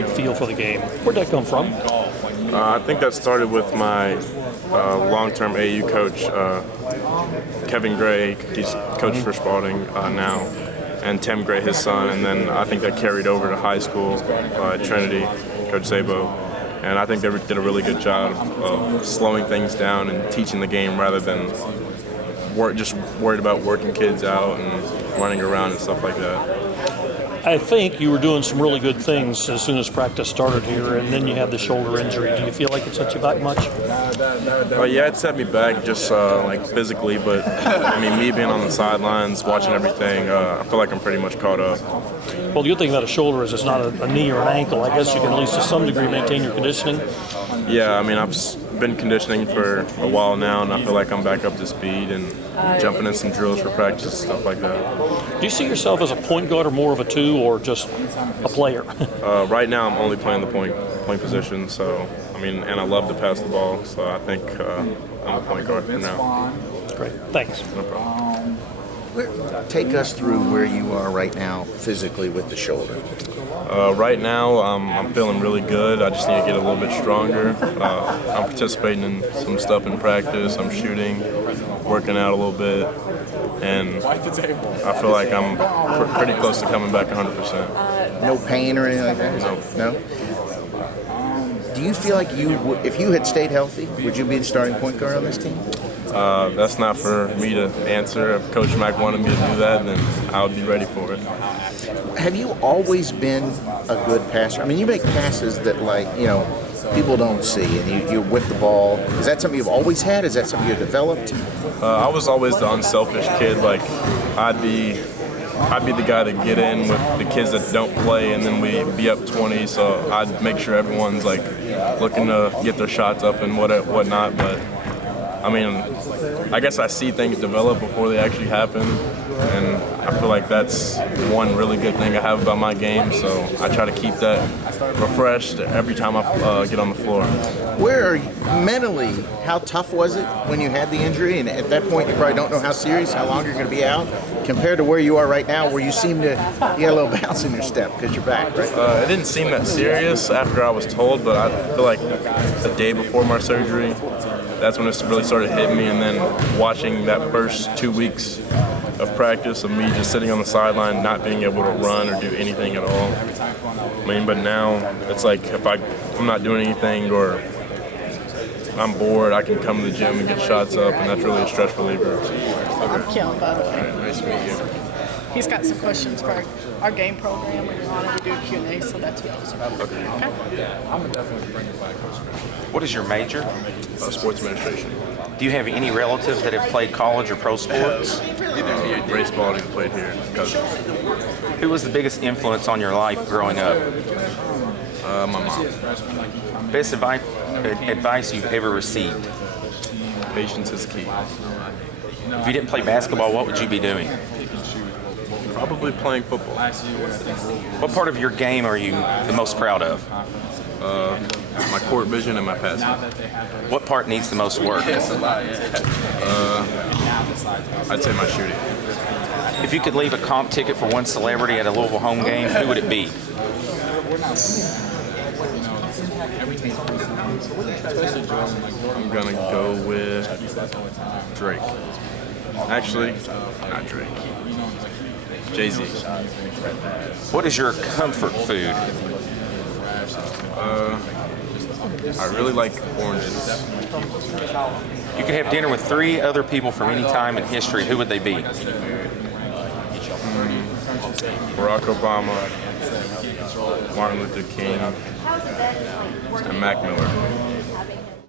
great feel for the game. Where'd that come from? I think that started with my long-term AU coach, Kevin Gray. He's coach for Spalding now, and Tim Gray, his son. And then I think that carried over to high school at Trinity, Coach Szabo. And I think they did a really good job of slowing things down and teaching the game rather than just worried about working kids out and running around and stuff like that. I think you were doing some really good things as soon as practice started here, and then you had the shoulder injury. Do you feel like it set you back much? Yeah, it set me back just like physically, but I mean, me being on the sidelines, watching everything, I feel like I'm pretty much caught up. Well, the good thing about a shoulder is it's not a knee or an ankle. I guess you can at least to some degree maintain your conditioning. Yeah, I mean, I've been conditioning for a while now, and I feel like I'm back up to speed and jumping in some drills for practice and stuff like that. Do you see yourself as a point guard or more of a two or just a player? Right now, I'm only playing the point position, so I mean, and I love to pass the ball, so I think I'm a point guard for now. Great, thanks. No problem. Take us through where you are right now physically with the shoulder. Right now, I'm feeling really good. I just need to get a little bit stronger. I'm participating in some stuff in practice. I'm shooting, working out a little bit, and I feel like I'm pretty close to coming back 100%. No pain or anything like that? No? Do you feel like if you had stayed healthy, would you be the starting point guard on this team? That's not for me to answer. If Coach Mack wanted me to do that, then I would be ready for it. Have you always been a good passer? I mean, you make passes that, people don't see, and you're with the ball. Is that something you've always had? Is that something you've developed? I was always the unselfish kid. Like, I'd be the guy to get in with the kids that don't play, and then we'd be up 20, so I'd make sure everyone's, looking to get their shots up and whatnot, but I mean, I guess I see things develop before they actually happen, and I feel like that's one really good thing I have about my game, so I try to keep that refreshed every time I get on the floor. Where are you mentally? How tough was it when you had the injury? And at that point, you probably don't know how serious, how long you're going to be out, compared to where you are right now, where you seem to get a little bounce in your step because you're back, right? It didn't seem that serious after I was told, but I feel like the day before my surgery, that's when it really started hitting me, and then watching that first 2 weeks of practice of me just sitting on the sideline, not being able to run or do anything at all. I mean, but now it's like if I'm not doing anything or I'm bored, I can come to the gym and get shots up, and that's really a stress reliever. I'm Kim, by the way. All right, nice to meet you. He's got some questions for our game program. When you're on it, we do Q&A, so that's what those are. Okay. I'm gonna definitely bring it back, Coach. What is your major? Sports administration. Do you have any relatives that have played college or pro sports? Ray Spalding played here, cousin. Who was the biggest influence on your life growing up? My mom. Best advice you've ever received? Patience is key. If you didn't play basketball, what would you be doing? Probably playing football. What part of your game are you the most proud of? My court vision and my passing. What part needs the most work? I'd say my shooting. If you could leave a comp ticket for one celebrity at a Louisville home game, who would it be? I'm gonna go with Drake. Actually, not Drake. Jay-Z. What is your comfort food? I really like oranges. You could have dinner with 3 other people from any time in history. Who would they be? Barack Obama, Martin Luther King, and Mac Miller.